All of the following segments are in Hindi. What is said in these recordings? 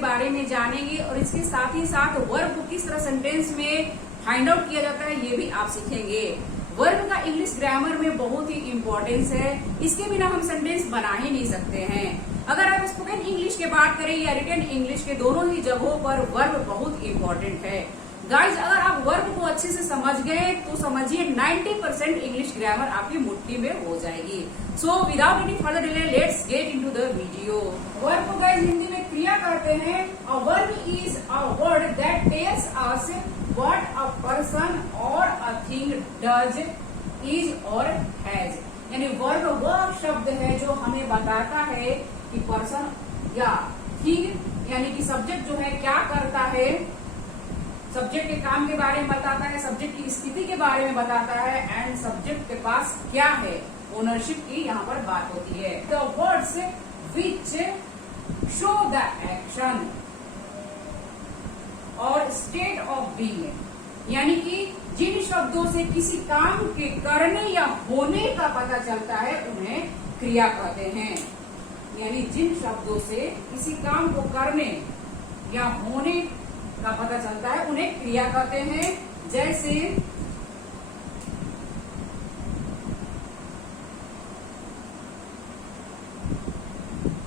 बारे में जानेंगे और इसके साथ ही साथ वर्ब को किस तरह सेंटेंस में फाइंड आउट किया जाता है ये भी आप सीखेंगे। वर्ब का इंग्लिश ग्रामर में बहुत ही इंपॉर्टेंस है, इसके बिना हम सेंटेंस बना ही नहीं सकते हैं। अगर आप स्पोकन इंग्लिश की बात करें या रिटन इंग्लिश के, दोनों ही जगहों पर वर्ब बहुत इंपॉर्टेंट है। गाइज, अगर आप वर्ब को अच्छे से समझ गए तो समझिए 90% इंग्लिश ग्रामर आपकी मुट्ठी में हो जाएगी। So without any further delay let's get into the video. Verb को गाइज हिंदी में क्रिया कहते हैं। A verb is a word that tells us what a person और अ थिंग डज, इज और हैज। यानी वर्ब वह शब्द है जो हमें बताता है कि पर्सन या थिंग यानी कि सब्जेक्ट जो है क्या करता है, सब्जेक्ट के काम के बारे में बताता है, सब्जेक्ट की स्थिति के बारे में बताता है एंड सब्जेक्ट के पास क्या है, ओनरशिप की यहाँ पर बात होती है। The words which show the action और स्टेट ऑफ बीइंग, यानी कि जिन शब्दों से किसी काम के करने या होने का पता चलता है उन्हें क्रिया कहते हैं। यानी जिन शब्दों से किसी काम को करने या होने का पता चलता है उन्हें क्रिया कहते हैं। जैसे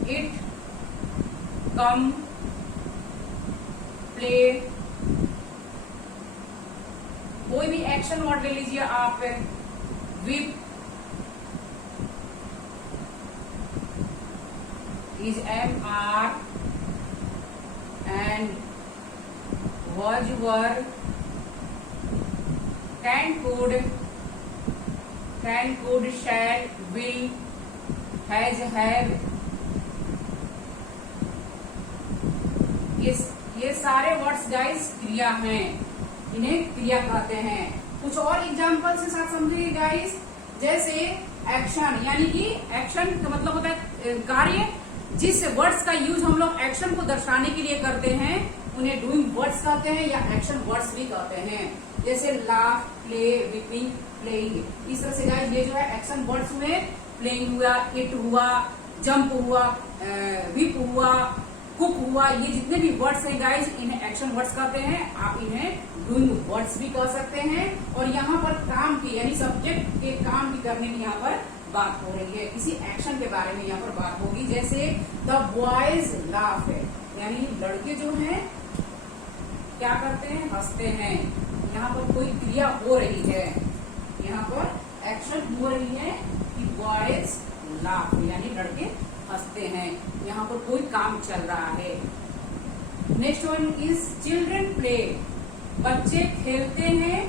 इट, कम, प्ले, कोई भी एक्शन वर्ड ले लीजिए आप, विप, is, am, are and was, were, can, could, shall, will, has, have, ये सारे वर्ड्स गाइस क्रिया हैं, इन्हें क्रिया कहते हैं। कुछ और एग्जाम्पल के साथ समझिए गाइस। जैसे एक्शन, यानी कि एक्शन का मतलब होता है कार्य, जिस वर्ड्स का यूज हम लोग एक्शन को दर्शाने के लिए करते हैं उन्हें डूइंग वर्ड्स कहते हैं या एक्शन वर्ड्स भी कहते हैं। जैसे लाफ, प्ले, विपिंग, प्लेइंग। इस तरह से गाइस ये जो है एक्शन वर्ड्स हुए। प्लेइंग हुआ, इट हुआ, जंप हुआ, विप हुआ, कुक हुआ, ये जितने भी वर्ड्स हैं गाइस इन्हें एक्शन वर्ड्स कहते हैं। आप इन्हें डूइंग वर्ड्स भी कह सकते हैं। और यहाँ पर काम की यानी सब्जेक्ट के काम की करने की यहाँ पर बात हो रही है, किसी एक्शन के बारे में यहाँ पर बात होगी। जैसे द बॉयज लाफ है, यानी लड़के जो हैं क्या करते हैं, हंसते हैं। यहाँ पर कोई क्रिया हो रही है, यहाँ पर एक्शन हो रही है कि बॉयज लाफ, यानी लड़के हंसते हैं। यहाँ पर कोई काम चल रहा है। Next one is children play, बच्चे खेलते हैं,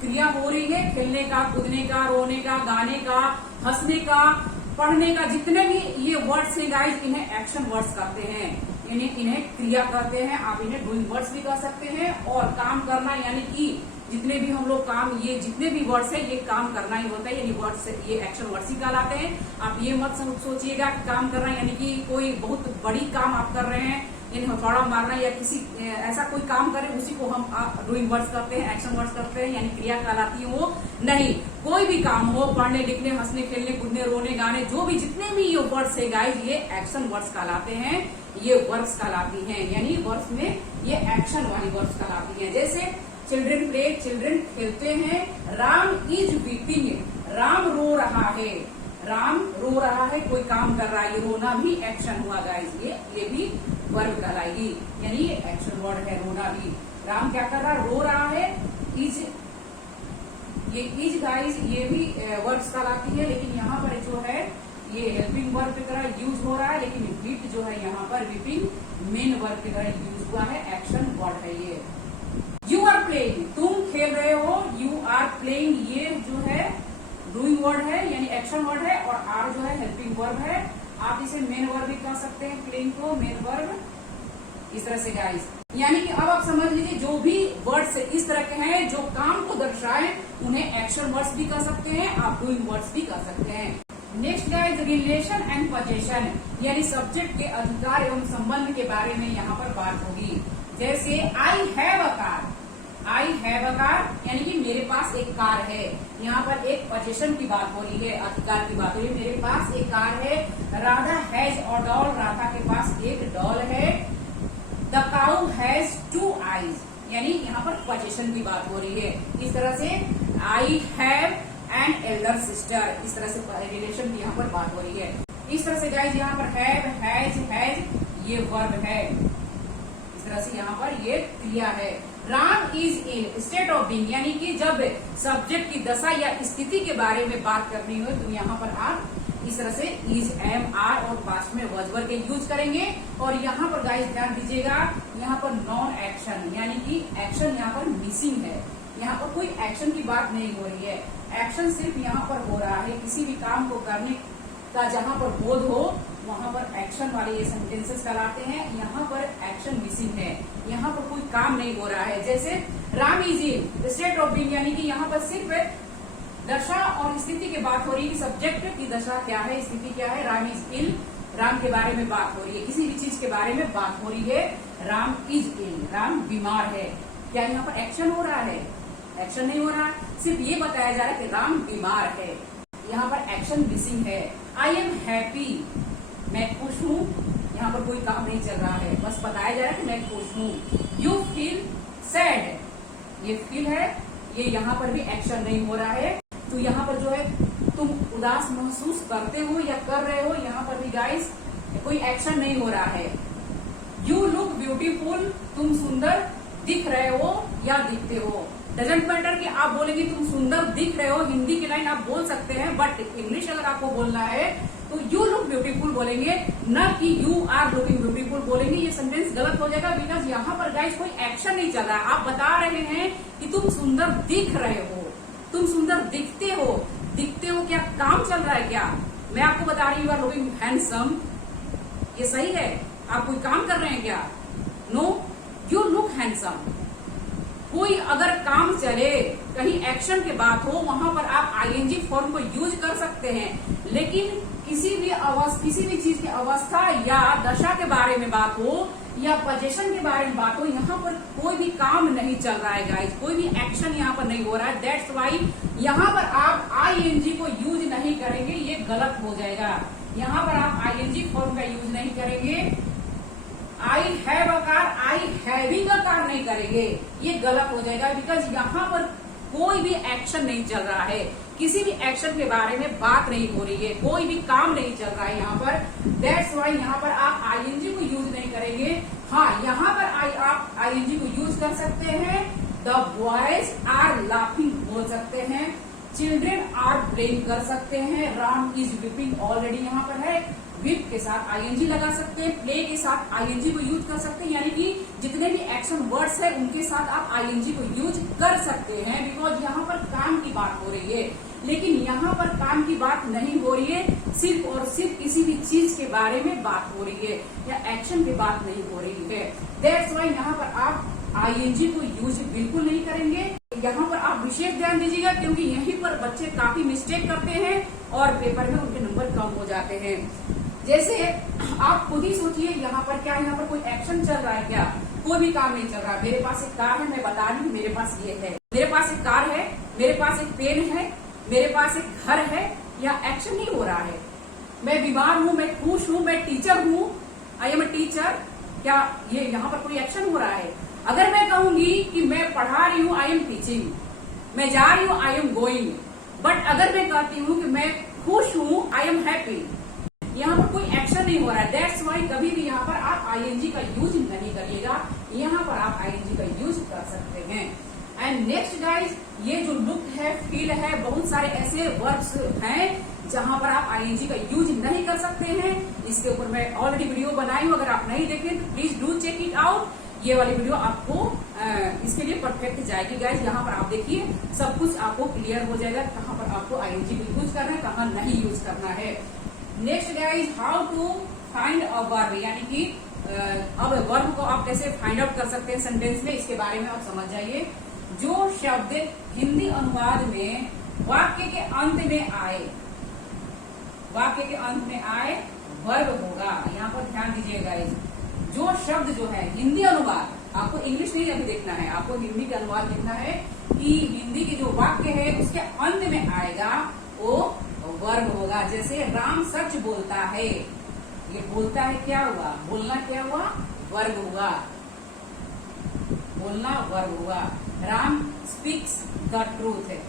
क्रिया हो रही है खेलने का, कूदने का, रोने का, गाने का, हंसने का, पढ़ने का। जितने भी ये वर्ड्स हैं गाइस इन्हें एक्शन वर्ड्स कहते हैं, इन्हें क्रिया कहते हैं। आप इन्हें डूइंग वर्ड्स भी कह सकते हैं। और काम करना यानी कि जितने भी हम लोग काम, ये जितने भी वर्ड्स है ये काम करना ही होता है, यानी वर्ड्स ये एक्शन वर्ड्स ही कहलाते हैं। आप ये मत सोचिएगा कि काम करना यानी कि कोई बहुत बड़ी काम आप कर रहे हैं, यानी हथौड़ा मारना या किसी ऐसा कोई काम करें उसी को हम डूइंग वर्ड्स करते हैं, एक्शन वर्ड्स करते हैं, यानी क्रिया कहलाती है वो नहीं। कोई भी काम हो, पढ़ने, लिखने, हंसने, खेलने, कूदने, रोने, गाने, जो भी जितने भी ये वर्ड्स है गाइस ये एक्शन वर्ड्स कहलाते हैं, ये वर्ब्स कहलाती हैं। यानी वर्ब्स में ये एक्शन वाली वर्ब्स कहलाती हैं। जैसे चिल्ड्रन प्ले, चिल्ड्रन खेलते हैं। राम इज वीपिंग, राम रो रहा है, राम रो रहा है, कोई काम कर रहा है, ये रोना भी एक्शन हुआ गाइस, ये भी वर्ब कहलाएगी, यानी ये एक्शन वर्ड है रोना भी। राम क्या कर रहा है, रो रहा है। इज, ये इज गाइस ये भी वर्ब्स कहलाती है, लेकिन यहाँ पर जो है ये हेल्पिंग वर्ब की तरह यूज हो रहा है, लेकिन वीप जो है यहाँ पर वीपिंग मेन वर्ब की तरह यूज हुआ है, एक्शन वर्ड है ये। यू आर प्लेइंग, तुम खेल रहे हो, यू आर प्लेइंग ये जो है डूइंग वर्ड है यानी एक्शन वर्ड है, और आर जो है हेल्पिंग वर्ब है। आप इसे मेन वर्ब भी कह सकते हैं, प्लेइंग को मेन वर्ब, इस तरह से गाइस। यानी कि अब आप समझ लीजिए जो भी वर्ड्स इस तरह के हैं जो काम को दर्शाएं उन्हें एक्शन वर्ड्स भी कह सकते हैं, आप डूइंग वर्ड्स भी कह सकते हैं। Next guys relation and possession, यानी सब्जेक्ट के अधिकार एवं संबंध के बारे में यहाँ पर बात होगी। जैसे I have a car, I have a car यानी कि मेरे पास एक कार है। यहाँ पर एक पोजेशन की बात हो रही है, अधिकार की बात हो रही है, मेरे पास एक कार है। Radha has a doll, Radha के पास एक डॉल है। द काउ हैज 2 eyes, यानी यहाँ पर पोजीशन की बात हो रही है। इस तरह से I have an elder sister, इस तरह से रिलेशन की यहाँ पर बात हो रही है। इस तरह से गाइज यहाँ पर हैव, हैज ये वर्ब है, इस तरह से यहाँ पर ये क्रिया है। Ram is in state of being, यानी कि जब सब्जेक्ट की दशा या स्थिति के बारे में बात करनी हो तो यहाँ पर आप इस तरह से इज, एम, आर और पास्ट में वॉज वर्ब के यूज करेंगे। और यहाँ पर गाइस ध्यान दीजिएगा, यहाँ पर नॉन एक्शन, यानी कि एक्शन यहाँ पर मिसिंग है। यहाँ पर कोई एक्शन की बात नहीं हो रही है, एक्शन सिर्फ यहाँ पर हो रहा है। किसी भी काम को करने का जहाँ पर बोध हो वहां पर एक्शन वाले ये सेंटेंसेस कहलाते हैं। यहाँ पर एक्शन मिसिंग है, यहाँ पर कोई काम नहीं हो रहा है। जैसे Ram is in state of being, यानी कि यहाँ पर सिर्फ दशा और स्थिति की बात हो रही है कि सब्जेक्ट की दशा क्या है, स्थिति क्या है। राम इज इल, राम के बारे में बात हो रही है, किसी भी चीज के बारे में बात हो रही है। राम इज इल, राम बीमार है। क्या यहाँ पर एक्शन हो रहा है? एक्शन नहीं हो रहा, सिर्फ ये बताया जा रहा है कि राम बीमार है। यहाँ पर एक्शन मिसिंग है। आई एम हैप्पी, मैं खुश हूँ, यहाँ पर कोई काम नहीं चल रहा है, बस बताया जा रहा है कि मैं खुश हूँ। यू फील सैड, ये फील है, ये यहाँ पर भी एक्शन नहीं हो रहा है। तो यहाँ पर जो है तुम उदास महसूस करते हो या कर रहे हो, यहाँ पर भी गाइस कोई एक्शन नहीं हो रहा है। यू लुक ब्यूटीफुल, तुम सुंदर दिख रहे हो या दिखते हो। डजेंट मैटर कि आप बोलेंगे तुम सुंदर दिख रहे हो, हिंदी की लाइन आप बोल सकते हैं, बट इंग्लिश अगर आपको बोलना है तो यू लुक ब्यूटीफुल बोलेंगे, न कि यू आर लुकिंग ब्यूटीफुल बोलेंगे। ये सेंटेंस गलत हो जाएगा, बिकॉज यहाँ पर गाइस कोई एक्शन नहीं चल रहा है। आप बता रहे हैं कि तुम सुंदर दिख रहे हो, तुम सुंदर दिखते हो। दिखते हो क्या काम चल रहा है क्या? मैं आपको बता रही हूँ यू आर लुकिंग हैंडसम, ये सही है? आप कोई काम कर रहे हैं क्या? No, you look handsome. कोई अगर काम चले, कहीं एक्शन की बात हो, वहां पर आप आईएनजी फॉर्म को यूज कर सकते हैं। लेकिन किसी भी चीज की अवस्था या दशा के बारे में बात हो या पोजीशन के बारे में बात हो, यहाँ पर कोई भी काम नहीं चल रहा है गाइस, कोई भी एक्शन यहाँ पर नहीं हो रहा है। दैट्स वाई यहाँ पर आप आईएनजी को यूज नहीं करेंगे, ये गलत हो जाएगा। यहाँ पर आप आईएनजी फॉर्म का यूज नहीं करेंगे। I have a car, I having a car नहीं करेंगे, ये गलत हो जाएगा, बिकॉज यहाँ पर कोई भी एक्शन नहीं चल रहा है, किसी भी एक्शन के बारे में बात नहीं हो रही है, कोई भी काम नहीं चल रहा है यहाँ पर। दैट्स वाई यहाँ पर आप आईएनजी को यूज नहीं करेंगे। हाँ, यहाँ पर आप आईएनजी को यूज कर सकते हैं। द बॉयज आर लाफिंग बोल सकते हैं, चिल्ड्रेन आर प्लेइंग कर सकते हैं। राम इज वीपिंग ऑलरेडी यहाँ पर है, विप के साथ आईएनजी लगा सकते हैं, प्ले के साथ आईएनजी को यूज कर सकते हैं। यानी कि जितने भी एक्शन वर्ड्स है उनके साथ आप आईएनजी को यूज कर सकते हैं, बिकॉज यहाँ पर काम की बात हो रही है। लेकिन यहाँ पर काम की बात नहीं हो रही है, सिर्फ और सिर्फ किसी भी चीज के बारे में बात हो रही है या एक्शन की बात नहीं हो रही है। दैट्स वाई यहाँ पर आप आईएनजी को यूज बिल्कुल नहीं करेंगे। यहाँ पर आप विशेष ध्यान दीजिएगा, क्योंकि यहीं पर बच्चे काफी मिस्टेक करते हैं और पेपर में उनके नंबर कम हो जाते हैं। जैसे आप खुद ही सोचिए, यहाँ पर क्या, यहाँ पर कोई एक्शन चल रहा है क्या? कोई भी काम नहीं चल रहा। मेरे पास एक कार है, मैं बता रही हूँ मेरे पास ये है, मेरे पास एक कार है, मेरे पास एक पेन है, मेरे पास एक घर है, या एक्शन नहीं हो रहा है। मैं बीमार हूँ, मैं खुश हूँ, मैं टीचर हूँ, आई एम अ टीचर, क्या ये यहाँ पर कोई एक्शन हो रहा है? अगर मैं कहूंगी कि मैं पढ़ा रही हूँ, आई एम टीचिंग, मैं जा रही हूँ, आई एम गोइंग, बट अगर मैं कहती हूँ कि मैं खुश हूँ, आई एम हैप्पी, यहाँ पर कोई एक्शन नहीं हो रहा है। दैट्स वाई कभी भी यहाँ पर आप आईएनजी का यूज नहीं करिएगा, यहाँ पर आप आईएनजी का यूज कर सकते हैं। एंड नेक्स्ट गाइज, ये जो लुक है, फील है, बहुत सारे ऐसे वर्ड्स हैं जहां पर आप आईएनजी का यूज नहीं कर सकते हैं। इसके ऊपर मैं ऑलरेडी वीडियो बनाई हूँ, अगर आप नहीं देखें तो please do check it out. ये वाली वीडियो आपको इसके लिए परफेक्ट जाएगी गाइज। यहाँ पर आप देखिए, सब कुछ आपको क्लियर हो जाएगा, कहाँ पर आपको आईएनजी को यूज करना है, कहाँ नहीं यूज करना है। Next guys, how to find a verb, यानी कि अब वर्ब को आप कैसे फाइंड आउट कर सकते हैं सेंटेंस में, इसके बारे में आप समझ जाइए। जो शब्द हिंदी अनुवाद में वाक्य के अंत में आए, वाक्य के अंत में आए वर्ब होगा। यहाँ पर ध्यान दीजिएगा, जो शब्द जो है हिंदी अनुवाद, आपको इंग्लिश नहीं अभी देखना है, आपको हिंदी का अनुवाद देखना है कि हिंदी के जो वाक्य है उसके अंत में आएगा वो वर्ब होगा। जैसे राम सच बोलता है, ये बोलता है क्या हुआ, बोलना क्या हुआ, वर्ब हुआ। बोलना वर्ब हुआ। राम स्पीक्स द ट्रूथ है,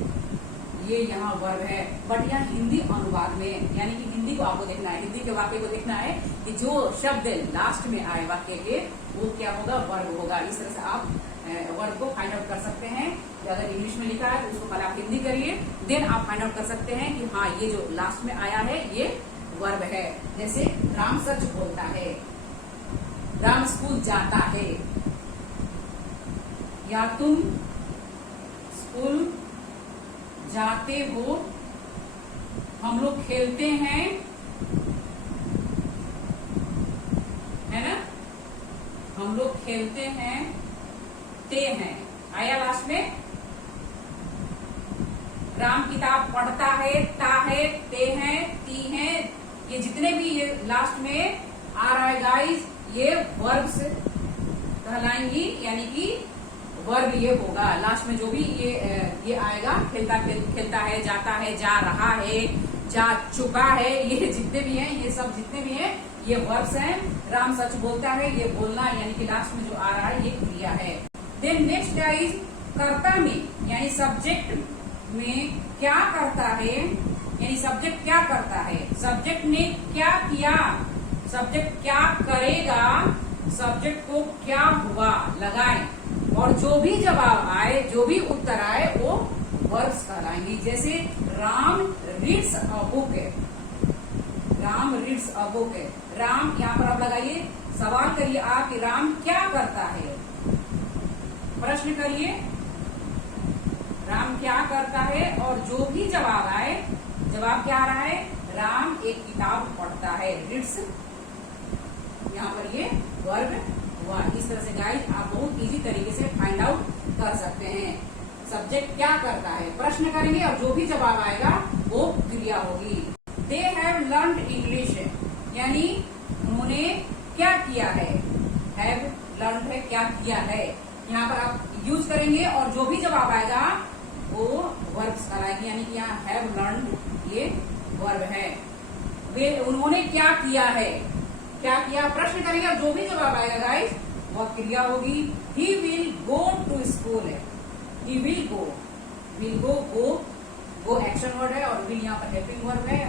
ये यहाँ वर्ब है। बट यहाँ हिंदी अनुवाद में, यानी कि हिंदी को आपको देखना है, हिंदी के वाक्य को देखना है कि जो शब्द लास्ट में आए वाक्य के वो क्या होगा, वर्ब होगा। इस तरह से आप वर्ब को फाइंड आउट कर सकते हैं। अगर इंग्लिश में लिखा है तो उसको पहले आप हिंदी करिए, देन आप फाइंड आउट कर सकते हैं कि हाँ ये जो लास्ट में आया है ये वर्ब है। जैसे राम सच बोलता है, राम स्कूल जाता है, या तुम स्कूल जाते हो, हम लोग खेलते हैं, है ना, हम लोग खेलते हैं, ते हैं, आया लास्ट में। राम किताब पढ़ता है, ता है, ते हैं, ती हैं, ये जितने भी ये लास्ट में आ रहा है गाइस, ये वर्ब्स कहलाएंगी, यानी कि वर्ब ये होगा। लास्ट में जो भी ये आएगा, खेलता है, जाता है, जा रहा है, जा चुका है, ये जितने भी हैं, ये सब जितने भी हैं ये वर्ब्स हैं। राम सच बोलता है, ये बोलना, यानी कि लास्ट में जो आ रहा है ये क्रिया है। देन नेक्स्ट गाइस, कर्ता में, यानी सब्जेक्ट में क्या करता है, यानी सब्जेक्ट क्या करता है, सब्जेक्ट ने क्या किया, सब्जेक्ट क्या करेगा, सब्जेक्ट को क्या हुआ लगाएं, और जो भी जवाब आए, जो भी उत्तर आए वो वर्ब्स कहलाएंगी। जैसे राम रीड्स अ बुक है, राम रीड्स अ बुक है, राम यहाँ पर आप लगाइए, सवाल करिए आप कि राम क्या करता है, प्रश्न करिए राम क्या करता है, और जो भी जवाब आए, जवाब क्या आ रहा है, राम एक किताब पढ़ता है, रीड्स, यहाँ पर ये वर्ब हुआ। इस तरह से गाइस आप बहुत इजी तरीके से फाइंड आउट कर सकते हैं। सब्जेक्ट क्या करता है, प्रश्न करेंगे और जो भी जवाब आएगा वो क्रिया होगी। दे हैव लर्न्ड इंग्लिश, यानी उन्होंने क्या किया है, हैव लर्न्ड है, क्या किया है, यहाँ पर आप यूज करेंगे और जो भी जवाब आएगा वो वर्ब्स कहलाएंगे, यानी कि यहाँ हैव लर्न्ड ये वर्ब है। वे उन्होंने क्या किया है, क्या किया, प्रश्न करेंगे और जो भी जवाब आएगा गाइस वह क्रिया होगी। He will go to school है, he will go, go action word है और विल यहाँ पर हेल्पिंग वर्ब है,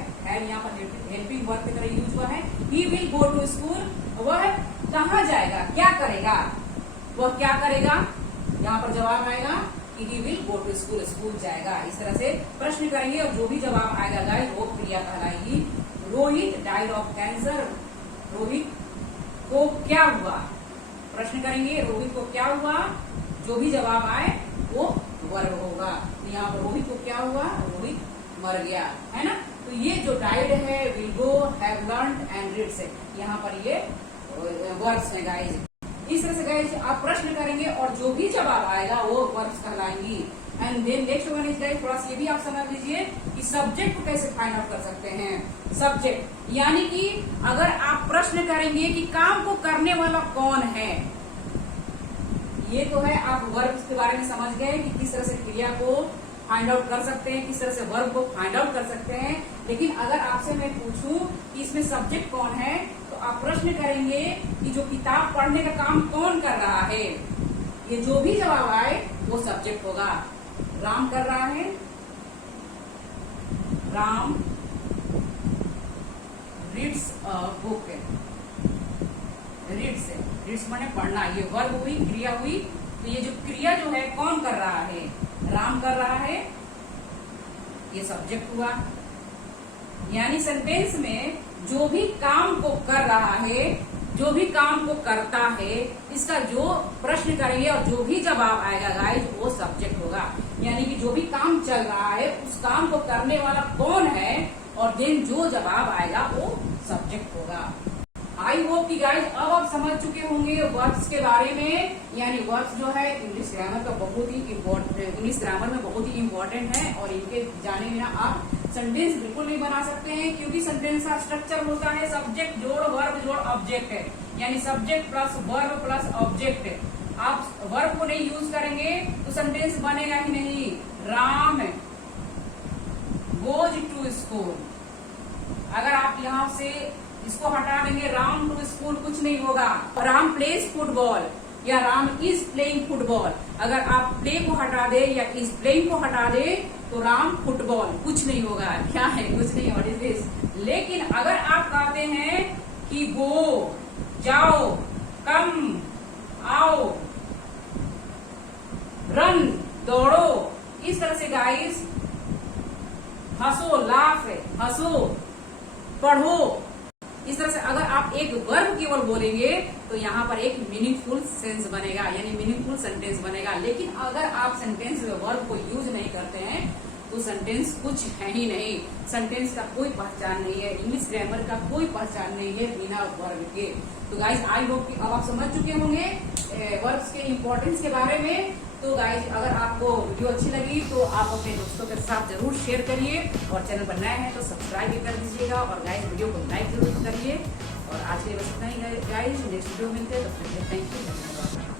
यहाँ पर हेल्पिंग वर्ब की तरह यूज हुआ है। He will go to school, वह कहाँ जाएगा, क्या करेगा, वह क्या करेगा, यहाँ पर जवाब आएगा कि he will go to school, school जाएगा। इस तरह से प्रश्न करेंगे और जो भी जवाब आएगा गाइस वो क्रिया कहलाएगी। Rohit died of cancer, Rohit को क्या हुआ, प्रश्न करेंगे रोहित को क्या हुआ, जो भी जवाब आए वो वर्ब होगा। तो यहाँ पर रोहित को क्या हुआ, रोहित मर गया, है ना। तो ये जो डाइड है, will go, have learned and reads है, यहाँ पर ये वर्ब्स है गाइस। इस तरह से गाइस आप प्रश्न करेंगे और जो भी जवाब आएगा वो वर्ब्स कहलाएंगी। And then next one is guys, थोड़ा सा ये भी आप समझ लीजिए कि सब्जेक्ट को कैसे फाइंड आउट कर सकते हैं। सब्जेक्ट यानी कि अगर आप प्रश्न करेंगे कि काम को करने वाला कौन है, ये तो है आप वर्ब के बारे में समझ गए कि किस तरह से क्रिया को फाइंड आउट कर सकते हैं, किस तरह से वर्ब को फाइंड आउट कर सकते हैं। लेकिन अगर आपसे मैं पूछूं कि इसमें सब्जेक्ट कौन है, तो आप प्रश्न करेंगे कि जो किताब पढ़ने का काम कौन कर रहा है, ये जो भी जवाब आए वो सब्जेक्ट होगा। राम कर रहा है, Ram reads a book, reads माने पढ़ना, ये वर्ब हुई, क्रिया हुई। तो ये जो क्रिया जो है कौन कर रहा है, राम कर रहा है, ये सब्जेक्ट हुआ। यानी सेंटेंस में जो भी काम को कर रहा है, जो भी काम को करता है, इसका जो प्रश्न करेंगे और जो भी जवाब आएगा गाइस वो सब्जेक्ट होगा। यानी कि जो भी काम चल रहा है उस काम को करने वाला कौन है, और देन जो जवाब आएगा वो सब्जेक्ट होगा। आई होप कि गाइस अब आप समझ चुके होंगे वर्ब्स के बारे में। यानी वर्ब्स जो है इंग्लिश ग्रामर का बहुत ही इम्पोर्टेंट, इंग्लिश ग्रामर में बहुत ही इम्पोर्टेंट है, और इनके जाने बिना आप सेंटेंस बिल्कुल नहीं बना सकते हैं, क्योंकि सेंटेंस का स्ट्रक्चर होता है सब्जेक्ट जोड़ वर्ब जोड़ ऑब्जेक्ट है, यानी subject plus verb plus object. आप वर्ब को नहीं यूज करेंगे तो सेंटेंस बनेगा ही नहीं। राम गोज टू स्कूल, अगर आप यहाँ से इसको हटा देंगे, राम टू स्कूल कुछ नहीं होगा। राम प्लेज फुटबॉल, या राम इज प्लेइंग फुटबॉल। अगर आप प्ले को हटा दे या इज प्लेइंग को हटा दे तो राम फुटबॉल, कुछ नहीं होगा। क्या है? कुछ नहीं। What is this? लेकिन अगर आप कहते हैं कि गो, जाओ, कम, आओ, रन, दौड़ो, इस तरह से गाइस, हंसो, लाफ, हंसो, पढ़ो, इस तरह से अगर आप एक वर्ब केवल बोलेंगे तो यहाँ पर एक मीनिंगफुल सेंस बनेगा, यानी मीनिंगफुल सेंटेंस बनेगा। लेकिन अगर आप सेंटेंस में वर्ब को यूज नहीं करते हैं तो सेंटेंस कुछ है ही नहीं। सेंटेंस का कोई पहचान नहीं है, इंग्लिश ग्रामर का कोई पहचान नहीं है बिना वर्ब के। तो गाइज आई होप कि अब आप समझ चुके होंगे वर्ब्स के इम्पोर्टेंस के बारे में। तो गाइज अगर आपको वीडियो अच्छी लगी तो आप अपने दोस्तों के साथ जरूर शेयर करिए, और चैनल पर नए हैं तो सब्सक्राइब भी कर दीजिएगा, और गाइज वीडियो को लाइक जरूर करिए। और आज के लिए बस इतना ही गाइज, नेक्स्ट वीडियो मिलते हैं, तो थैंक यू, धन्यवाद।